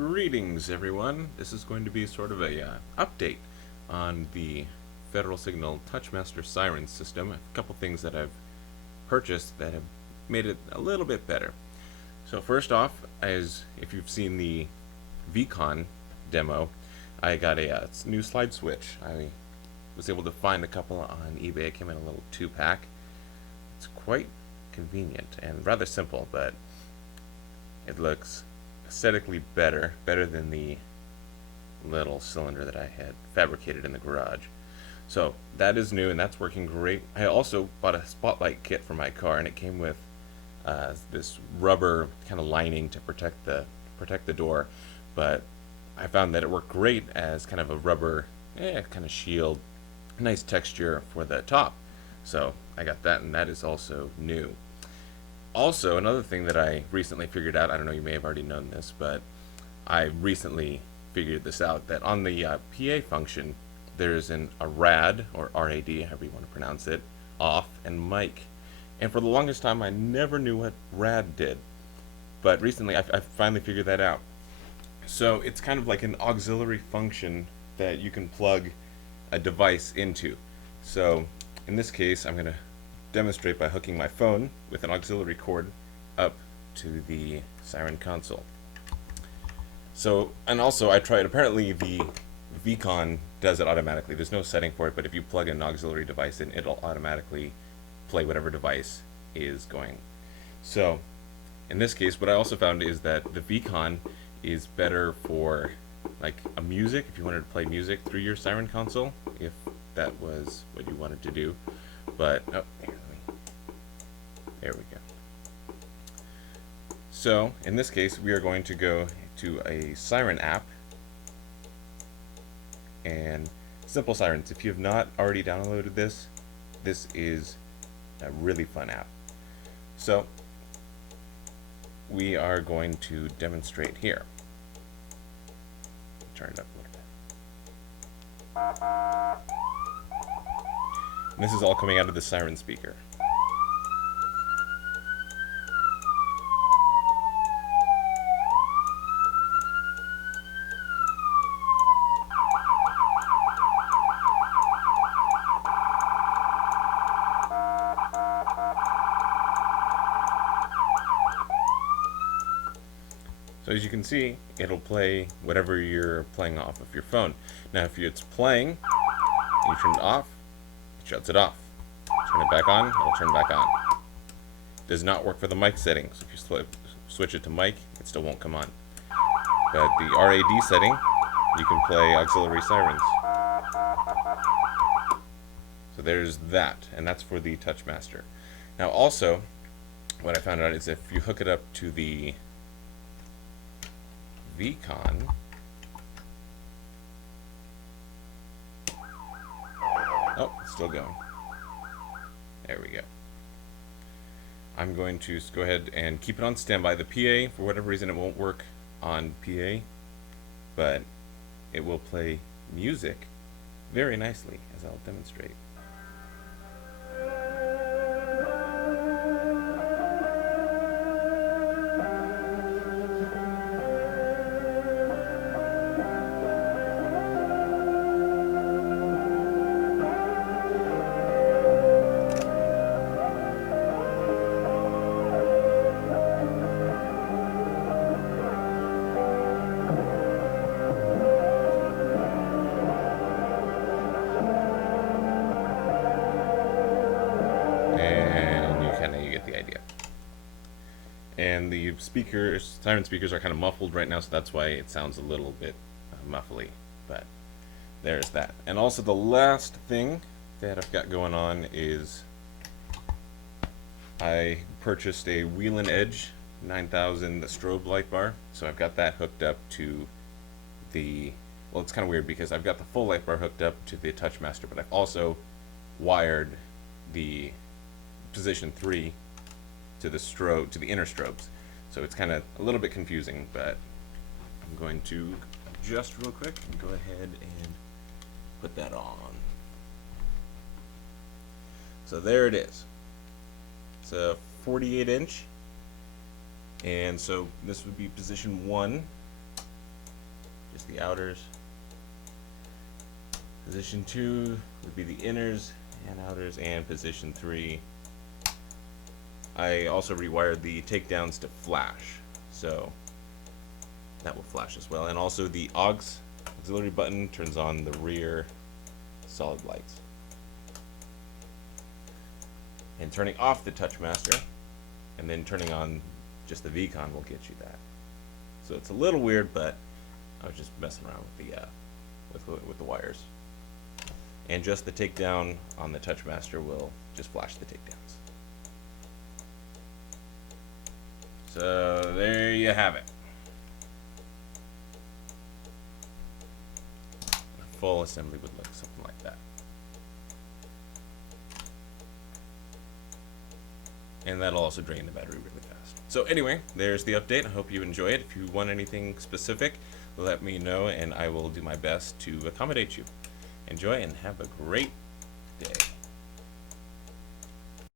Greetings, everyone. This is going to be sort of a update on the Federal Signal Touchmaster siren system. A couple things that I've purchased that have made it a little bit better. So first off, as if you've seen the VCon demo, I got a new slide switch. I was able to find a couple on eBay. It came in a little 2-pack. It's quite convenient and rather simple, but it looks aesthetically better than the little cylinder that I had fabricated in the garage. So that is new and that's working great. I also bought a spotlight kit for my car, and it came with this rubber kind of lining to protect the door, but I found that it worked great as kind of a rubber kind of shield, nice texture for the top. So I got that, and that is also new. Also, another thing that I recently figured out, I don't know, you may have already known this, but I recently figured this out, that on the PA function, there's a RAD, or RAD, however you want to pronounce it, off, and mic. And for the longest time, I never knew what RAD did. But recently, I finally figured that out. So it's kind of like an auxiliary function that you can plug a device into. So in this case, I'm going to demonstrate by hooking my phone with an auxiliary cord up to the siren console. So, and also I tried, apparently the VCon does it automatically. There's no setting for it, but if you plug an auxiliary device in, it'll automatically play whatever device is going. So in this case, what I also found is that the VCon is better for like a music, if you wanted to play music through your siren console, if that was what you wanted to do. But there we go. So in this case, we are going to go to a siren app, and Simple Sirens. If you have not already downloaded this, this is a really fun app. So we are going to demonstrate here. Turn it up a little bit. And this is all coming out of the siren speaker. So as you can see, it'll play whatever you're playing off of your phone. Now if it's playing, you turn it off, it shuts it off. Turn it back on, it'll turn back on. Does not work for the mic settings. If you switch it to mic, it still won't come on. But the RAD setting, you can play auxiliary sirens. So there's that, and that's for the Touchmaster. Now also, what I found out is if you hook it up to the VCon, oh, it's still going. There we go. I'm going to go ahead and keep it on standby. The PA, for whatever reason, it won't work on PA, but it will play music very nicely, as I'll demonstrate. You get the idea. And the siren speakers are kind of muffled right now, so that's why it sounds a little bit muffly, but there's that. And also the last thing that I've got going on is I purchased a Wheel and Edge 9000, the strobe light bar, so I've got that hooked up to the, well, it's kind of weird because I've got the full light bar hooked up to the Touchmaster, but I've also wired the position 3 to the strobe, to the inner strobes. So it's kind of a little bit confusing, but I'm going to adjust real quick and go ahead and put that on. So there it is. It's a 48 inch, and so this would be position 1 just the outers. Position 2 would be the inners and outers, and position 3. I also rewired the takedowns to flash, so that will flash as well. And also the auxiliary button turns on the rear solid lights. And turning off the Touchmaster and then turning on just the VCon will get you that. So it's a little weird, but I was just messing around with the wires. And just the takedown on the Touchmaster will just flash the takedowns. So there you have it. A full assembly would look something like that. And that'll also drain the battery really fast. So anyway, there's the update. I hope you enjoy it. If you want anything specific, let me know and I will do my best to accommodate you. Enjoy and have a great day.